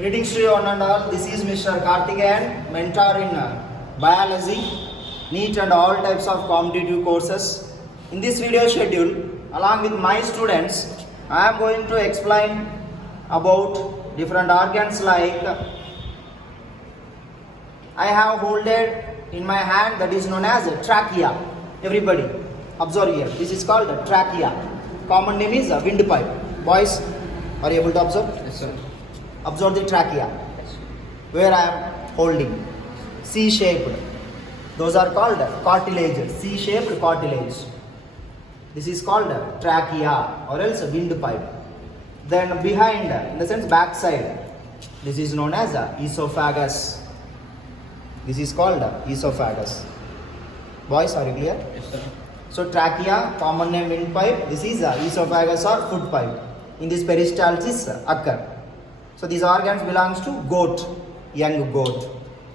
Greetings to you one and all. This is Mr. Karthikeyan, mentor in biology, NEET and all types of competitive courses. In this video schedule, along with my students, I am going to explain about different organs like I have holded in my hand that is known as trachea. Everybody observe here. This is called trachea. Common name is windpipe. Boys, are you able to observe? Yes, sir. Observe the trachea. Where I am holding. C-shaped. Those are called cartilage. C-shaped cartilage. This is called trachea or else windpipe. Then behind, in the sense back side, this is known as esophagus. This is called esophagus. Boys, are you clear? Yes, sir. So trachea, common name windpipe. This is esophagus or food pipe. In this peristalsis occur. So these organs belongs to goat, young goat.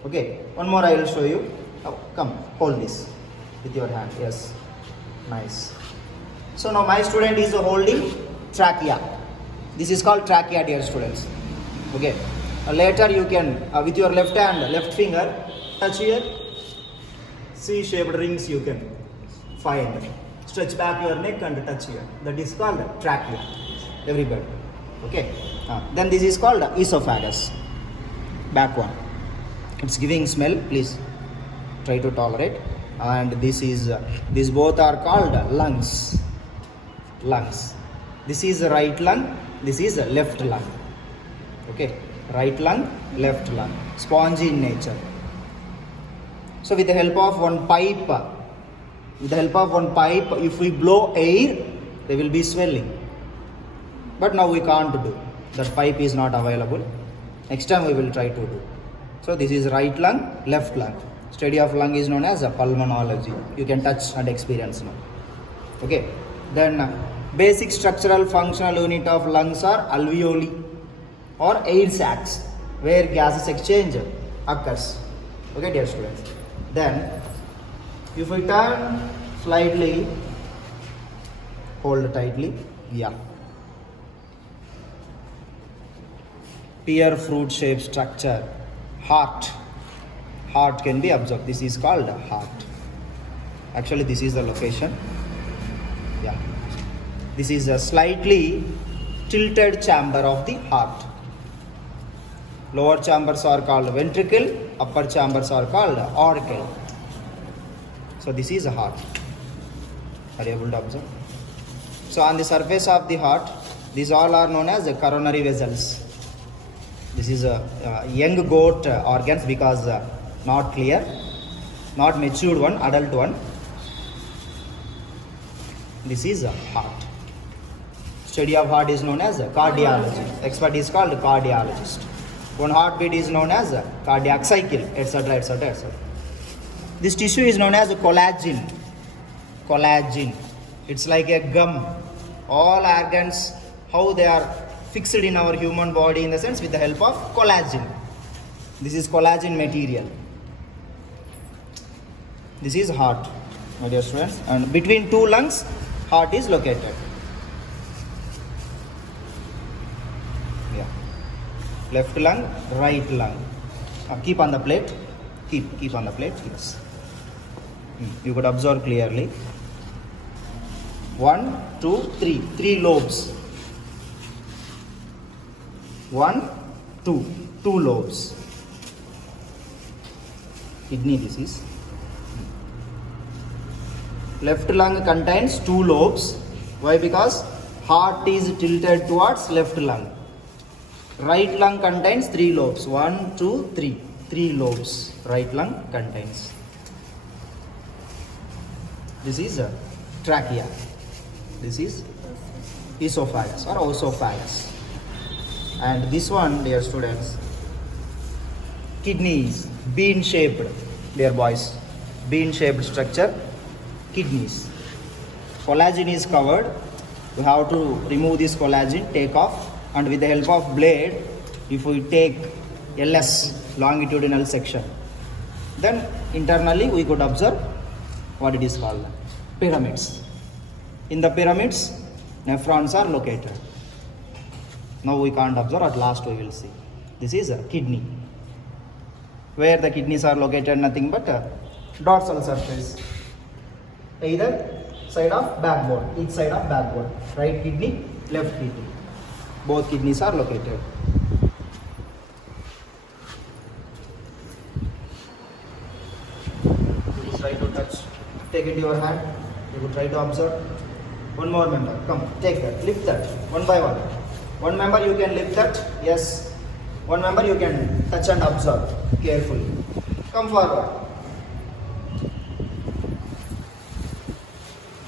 Okay. One more I will show you. Oh, come, hold this with your hand. Yes. Nice. So now my student is holding trachea. This is called trachea, dear students. Okay. Later you can, with your left hand, left finger, touch here. C-shaped rings you can find. Stretch back your neck and touch here. That is called trachea. Everybody. Okay. Then this is called esophagus. Back one. It's giving smell. Please try to tolerate. And this is these both are called lungs. Lungs. This is right lung. This is left lung. Okay. Right lung, left lung. Spongy in nature. So with the help of one pipe, if we blow air, there will be swelling. But now we can't do. That pipe is not available. Next time we will try to do. So this is right lung, left lung. Study of lung is known as a pulmonology. You can touch and experience now. Okay. Then basic structural functional unit of lungs are alveoli or air sacs where gases exchange occurs. Okay, dear students. Then if we turn slightly, hold tightly, yeah. Pear fruit shaped structure, heart. Heart can be observed. This is called heart. Actually, this is the location. Yeah. This is a slightly tilted chamber of the heart. Lower chambers are called ventricle, upper chambers are called auricle. So this is a heart. Are you able to observe? So on the surface of the heart, these all are known as coronary vessels. This is a young goat organs because not clear, not matured one, adult one. This is a heart. Study of heart is known as cardiology. Expert is called cardiologist. One heartbeat is known as cardiac cycle, etc., etc., etc. This tissue is known as collagen. Collagen. It's like a gum. All organs, how they are fixed in our human body in the sense with the help of collagen. This is collagen material. This is heart, my dear students. And between two lungs, heart is located. Yeah. Left lung, right lung. Keep on the plate. Keep on the plate. Yes. You could observe clearly. 1, 2, 3. 3 lobes. 1, 2. 2 lobes. Kidney this is. Left lung contains 2 lobes. Why? Because heart is tilted towards left lung. Right lung contains 3 lobes. 1, 2, 3. 3 lobes. Right lung contains. This is a trachea. This is esophagus or esophagus. And this one, dear students, kidneys, bean shaped, dear boys, bean shaped structure, kidneys. Collagen is covered. We have to remove this collagen, take off, and with the help of blade, if we take LS, longitudinal section, then internally we could observe what it is called, pyramids. In the pyramids, nephrons are located. Now we can't observe, at last we will see. This is a kidney. Where the kidneys are located, nothing but dorsal surface. Either side of backbone, each side of backbone. Right kidney, left kidney. Both kidneys are located. Please try to touch. Take it to your hand. You could try to observe. One more member. Come, take that. Lift that. One by one. One member you can lift that. Yes. One member you can touch and observe carefully. Come forward.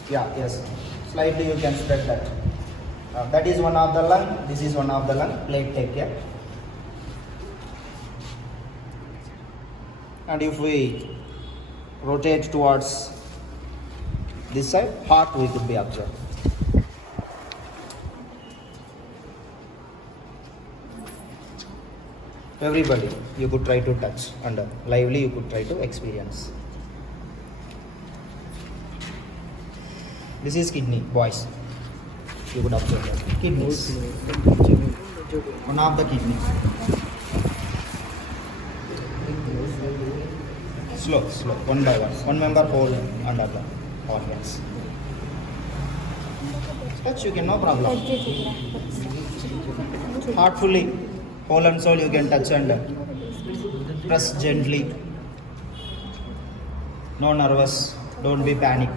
Yeah, yes. Slightly you can spread that. That is one of the lung. This is one of the lung. Plate take care. And if we rotate towards this side, heart we could be observed. Everybody, you could try to touch and lively you could try to experience. This is kidney, boys. You could observe that. Kidneys. One of the kidneys. Slow, one by one. One member hold under the organs. Touch you can, no problem. Heartfully, whole and soul you can touch and press gently. No nervous, don't be panic.